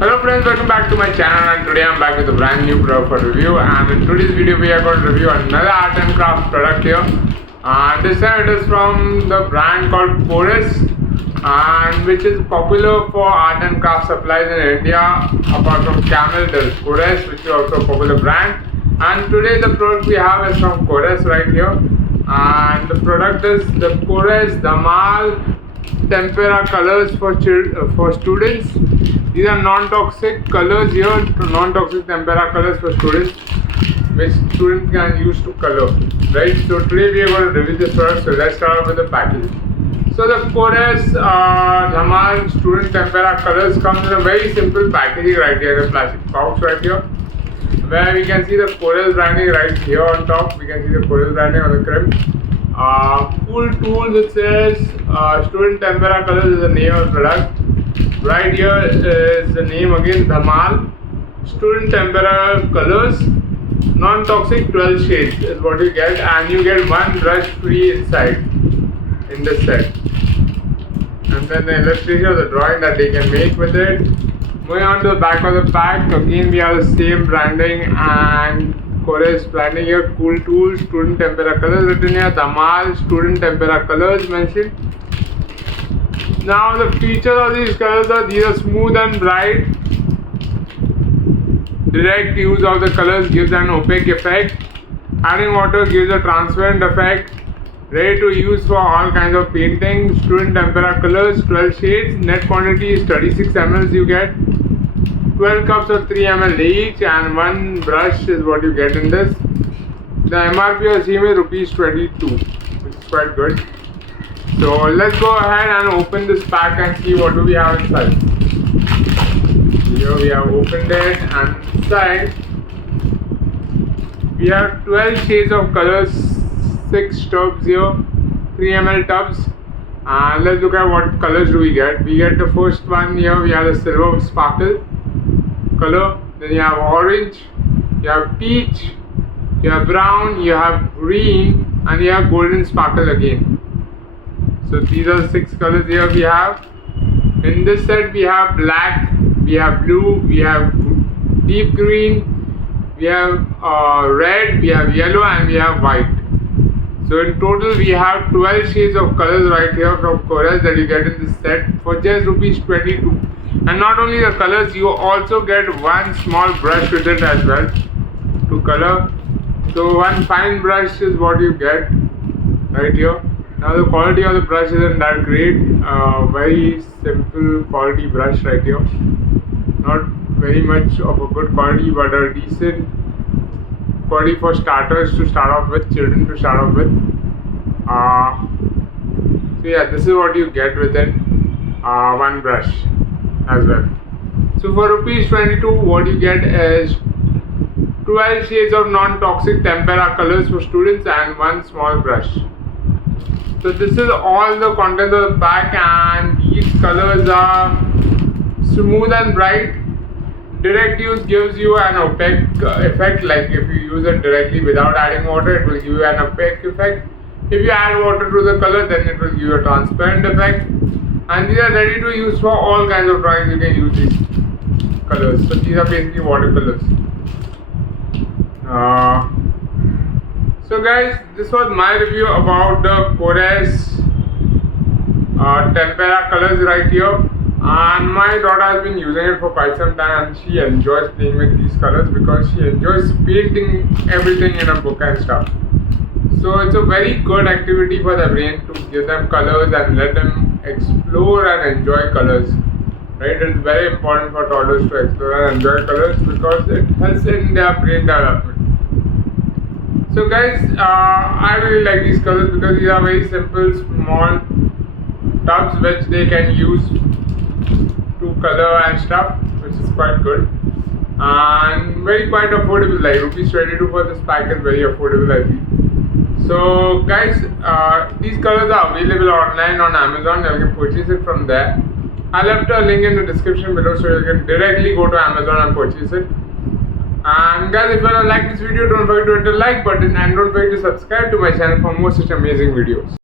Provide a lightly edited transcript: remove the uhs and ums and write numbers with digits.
Hello friends, welcome back to my channel, and today I'm back with a brand new product for review. And in today's video we are going to review another art and craft product here, and this time it is from the brand called Colours, and which is popular for art and craft supplies in India. Apart from Camel, there is Colours, which is also a popular brand. And today the product we have is from Colours right here, and the product is the Colours Tempra Colours for students. These are non-toxic colors here, non-toxic tempera colors for students, which students can use to color, right? So today we are going to review this product. So let's start off with the packaging. So the Colours student tempera colors comes in a very simple packaging right here, a plastic pouch right here, where we can see the Colours branding right here on top. We can see the Colours branding on the crimp. Cool Tools, it says student tempera colors is the name of the product. Right here is the name again, Dhamal student tempera colors, non-toxic 12 shades is what you get, and you get one brush free inside in this set, and then the illustration of the drawing that they can make with it. Moving on to the back of the pack, again we have the same branding and Colours branding here. Cool Tools student tempera colors written here, Dhamal student tempera colors mentioned. Now the features of these colors are these are smooth and bright. Direct use of the colors gives an opaque effect. Adding water gives a transparent effect. Ready to use for all kinds of painting. Student tempera colors, 12 shades. Net quantity is 36 ml you get. 12 cups of 3 ml each, and one brush is what you get in this. The MRP of same is ₹22, which is quite good. So let's go ahead and open this pack and see what do we have inside. Here we have opened it, and inside we have 12 shades of colors, 6 tubs here, 3 ml tubs. And let's look at what colors do we get. We get the first one here, we have the silver sparkle color, then you have orange, you have peach, you have brown, you have green, and you have golden sparkle again. So these are 6 colors here we have. In this set we have black, we have blue, we have deep green, we have red, we have yellow, and we have white. So in total we have 12 shades of colors right here from Colours that you get in this set for just ₹22. And not only the colors, you also get one small brush with it as well to color. So one fine brush is what you get right here. Now the quality of the brush isn't that great, very simple quality brush right here, not very much of a good quality, but a decent quality for starters to start off with, children to start off with. So yeah, this is what you get with it, one brush as well. So for ₹22, what you get is 12 shades of non-toxic tempera colors for students and one small brush. So this is all the contents of the pack, and these colors are smooth and bright. Direct use gives you an opaque effect, like if you use it directly without adding water, it will give you an opaque effect. If you add water to the color, then it will give you a transparent effect. And these are ready to use for all kinds of drawings. You can use these colors. So these are basically watercolors. So guys, this was my review about the Colours tempera colors right here, and my daughter has been using it for quite some time, and she enjoys playing with these colors because she enjoys painting everything in a book and stuff. So it's a very good activity for the brain to give them colors and let them explore and enjoy colors, right? It's very important for toddlers to explore and enjoy colors because it helps in their brain development. So guys, I really like these colors because these are very simple, small tubs which they can use to color and stuff, which is quite good and very quite affordable. Like ₹22 for this pack is very affordable, I feel. So guys, these colors are available online on Amazon. You can purchase it from there. I left a link in the description below, so you can directly go to Amazon and purchase it. And guys, if you like this video, don't forget to hit the like button and don't forget to subscribe to my channel for more such amazing videos.